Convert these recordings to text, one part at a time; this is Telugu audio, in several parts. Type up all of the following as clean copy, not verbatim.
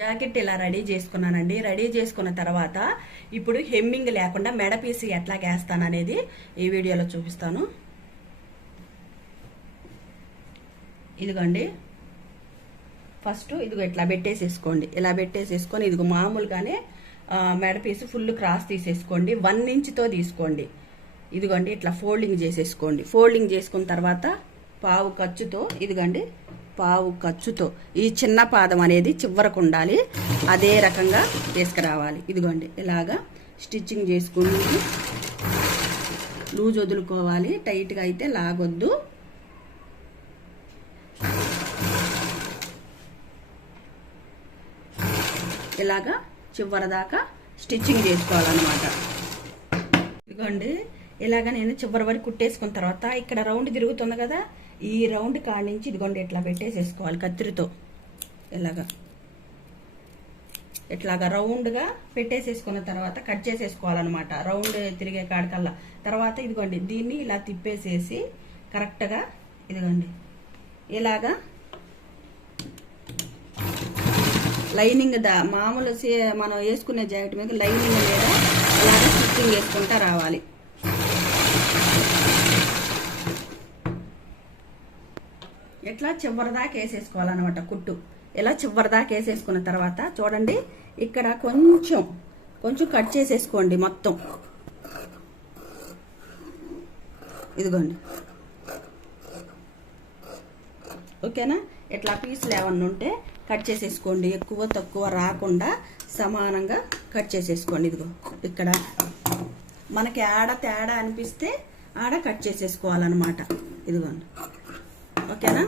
జాకెట్ ఇలా రెడీ చేసుకున్నానండి. రెడీ చేసుకున్న తర్వాత ఇప్పుడు హెమ్మింగ్ లేకుండా మెడ పీసి ఎట్లా వేస్తాను అనేది ఈ వీడియోలో చూపిస్తాను. ఇదిగోండి, ఫస్ట్ ఇదిగో ఇట్లా పెట్టేసేసుకోండి. ఇలా పెట్టేసేసుకొని ఇదిగో మామూలుగానే మెడ పీసి ఫుల్ క్రాస్ తీసేసుకోండి. 1 ఇంచ్తో తీసుకోండి. ఇదిగోండి ఇట్లా ఫోల్డింగ్ చేసేసుకోండి. ఫోల్డింగ్ చేసుకున్న తర్వాత పావు ఖర్చుతో ఇదిగోండి పావు ఖర్చుతో ఈ చిన్న పాదం అనేది చివరకు ఉండాలి. అదే రకంగా తీసుకురావాలి. ఇదిగోండి ఇలాగా స్టిచ్చింగ్ చేసుకుని లూజ్ వదులుకోవాలి. టైట్గా అయితే లాగొద్దు. ఇలాగా చివరి దాకా స్టిచ్చింగ్ చేసుకోవాలన్నమాట. ఇదిగోండి ఇలాగ నేను చివరి వరకు కుట్టేసుకున్న తర్వాత ఇక్కడ రౌండ్ తిరుగుతుంది కదా, ఈ రౌండ్ కాడి నుంచి ఇదిగోండి ఇట్లా పెట్టేసేసుకోవాలి కత్తిరితో. ఇట్లాగా రౌండ్గా పెట్టేసేసుకున్న తర్వాత కట్ చేసేసుకోవాలన్నమాట. రౌండ్ తిరిగే కాడికల్లా తర్వాత ఇదిగోండి దీన్ని ఇలా తిప్పేసేసి కరెక్ట్గా ఇదిగోండి ఇలాగా లైనింగ్ మామూలు మనం వేసుకునే జాకెట్ మీద లైనింగ్ మీద ఇలాగా స్టిచ్చింగ్ వేసుకుంటా రావాలి. ఇట్లా చివరిదాకా వేసేసుకోవాలన్నమాట కుట్టు. ఇలా చివరిదాకా వేసేసుకున్న తర్వాత చూడండి ఇక్కడ కొంచెం కట్ చేసేసుకోండి మొత్తం. ఇదిగోండి ఓకేనా. ఇట్లా పీసులు ఏమన్నా ఉంటే కట్ చేసేసుకోండి. ఎక్కువ తక్కువ రాకుండా సమానంగా కట్ చేసేసుకోండి. ఇదిగో ఇక్కడ మనకి ఆడ తేడా అనిపిస్తే ఆడ కట్ చేసేసుకోవాలన్నమాట. ఇదిగోండి ఓకేనా.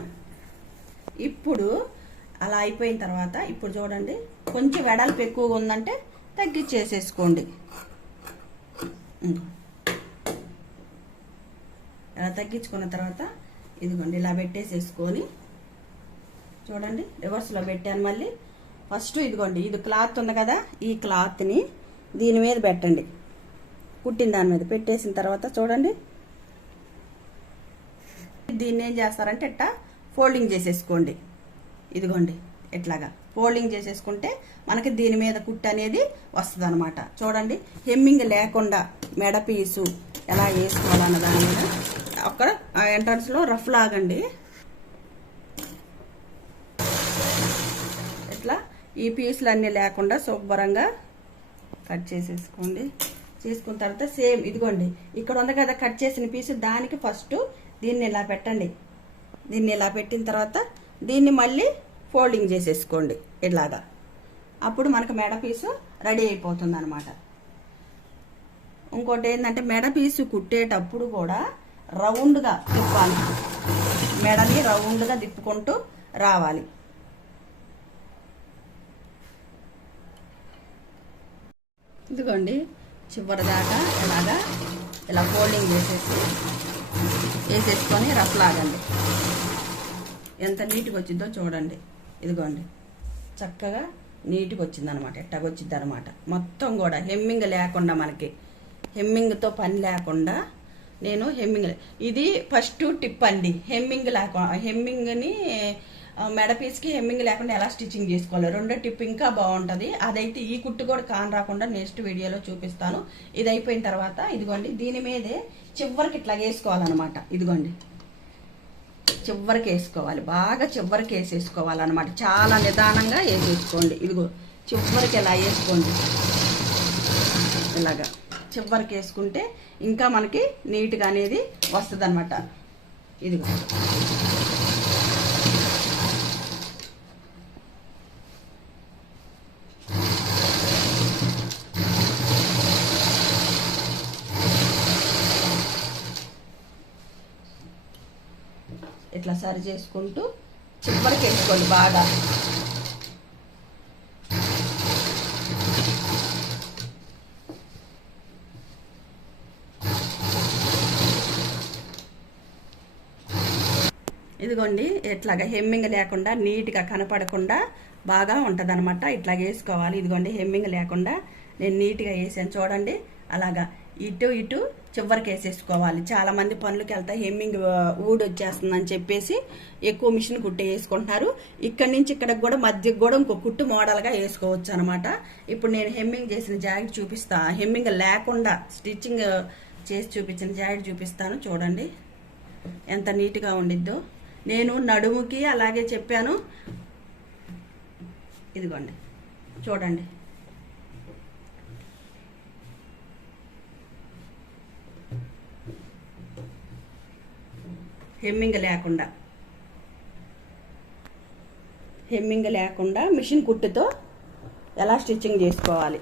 ఇప్పుడు అలా అయిపోయిన తర్వాత ఇప్పుడు చూడండి కొంచెం వెడల్పు ఎక్కువగా ఉందంటే తగ్గించేసేసుకోండి. ఇలా తగ్గించుకున్న తర్వాత ఇదిగోండి ఇలా పెట్టేసేసుకొని చూడండి రివర్స్లో పెట్టాను. మళ్ళీ ఫస్ట్ ఇదిగోండి ఇది క్లాత్ ఉంది కదా, ఈ క్లాత్ని దీని మీద పెట్టండి. కుట్టిన దాని మీద పెట్టేసిన తర్వాత చూడండి దీన్ని ఏం చేస్తారంటే ఇట్టా ఫోల్డింగ్ చేసేసుకోండి. ఇదిగోండి ఇట్లాగా ఫోల్డింగ్ చేసేసుకుంటే మనకి దీని మీద కుట్టు అనేది వస్తుంది అనమాట. చూడండి హెమ్మింగ్ లేకుండా మెడ పీసు ఎలా వేసుకోవాలన్న దాని మీద అక్కడ ఆ ఎంట్రన్స్లో రఫ్ లాగండి. ఇట్లా ఈ పీసులు అన్నీ లేకుండా శుభ్రంగా కట్ చేసేసుకోండి. చేసుకున్న తర్వాత సేమ్ ఇదిగోండి ఇక్కడ ఉంది కదా కట్ చేసిన పీసు, దానికి ఫస్ట్ దీన్ని ఇలా పెట్టండి. దీన్ని ఇలా పెట్టిన తర్వాత దీన్ని మళ్ళీ ఫోల్డింగ్ చేసేసుకోండి ఇలాగా. అప్పుడు మనకు మెడ పీసు రెడీ అయిపోతుంది అనమాట. ఇంకోటి ఏంటంటే మెడ పీసు కుట్టేటప్పుడు కూడా రౌండ్గా తిప్పాలి. మెడని రౌండ్గా తిప్పుకుంటూ రావాలి. ఇదిగోండి చివరి దాకా ఇలాగా ఇలా ఫోల్డింగ్ వేసేసుకొని రఫ్ లాగండి. ఎంత నీట్గా వచ్చిందో చూడండి. ఇదిగోండి చక్కగా నీట్గా వచ్చిందనమాట. ఎట్టగొచ్చింది అనమాట. మొత్తం కూడా హెమ్మింగ్ లేకుండా మనకి హెమ్మింగ్తో పని లేకుండా నేను ఇది ఫస్ట్ టిప్ అండి. హెమ్మింగ్ని మెడ పీస్కి హెమ్మింగ్ లేకుండా ఎలా స్టిచ్చింగ్ చేసుకోవాలి. రెండో టిప్ ఇంకా బాగుంటుంది. అదైతే ఈ కుట్టు కూడా కాన్ రాకుండా నెక్స్ట్ వీడియోలో చూపిస్తాను. ఇది అయిపోయిన తర్వాత ఇదిగోండి దీని మీదే చివరికి ఇట్లా వేసుకోవాలన్నమాట. ఇదిగోండి చివరికి వేసుకోవాలి. బాగా చివరికి వేసేసుకోవాలన్నమాట. చాలా నిదానంగా వేసేసుకోండి. ఇదిగో చివరికి ఇలా వేసుకోండి. ఇలాగా చివరికి వేసుకుంటే ఇంకా మనకి నీట్గా అనేది వస్తుంది అనమాట. ఇదిగో ఇట్లా సరి చేసుకుంటూ చివరికి వేసుకోండి బాగా. ఇదిగోండి ఇట్లాగా హెమ్మింగ్ లేకుండా నీట్గా కనపడకుండా బాగా ఉంటుంది అనమాట. ఇట్లా వేసుకోవాలి. ఇదిగోండి హెమ్మింగ్ లేకుండా నేను నీట్గా వేసాను చూడండి. అలాగా ఇటు చివరికి వేసేసుకోవాలి. చాలా మంది పనులకి వెళ్తా హెమ్మింగ్ ఊడొచ్చేస్తుందని చెప్పేసి ఎక్కువ మిషన్ కుట్టు వేసుకుంటున్నారు. ఇక్కడ నుంచి ఇక్కడికి కూడా మధ్యకి కూడా ఇంకో కుట్టు మోడల్గా వేసుకోవచ్చు అనమాట. ఇప్పుడు నేను హెమ్మింగ్ చేసిన జాకెట్ చూపిస్తా, హెమ్మింగ్ లేకుండా స్టిచ్చింగ్ చేసి చూపించిన జాకెట్ చూపిస్తాను. చూడండి ఎంత నీట్గా ఉండిద్దో. నేను నడుముకి అలాగే చెప్పాను. ఇదిగోండి చూడండి, హెమ్మింగ్ లేకుండా మిషన్ కుట్టుతో ఎలా స్టిచ్చింగ్ చేసుకోవాలి.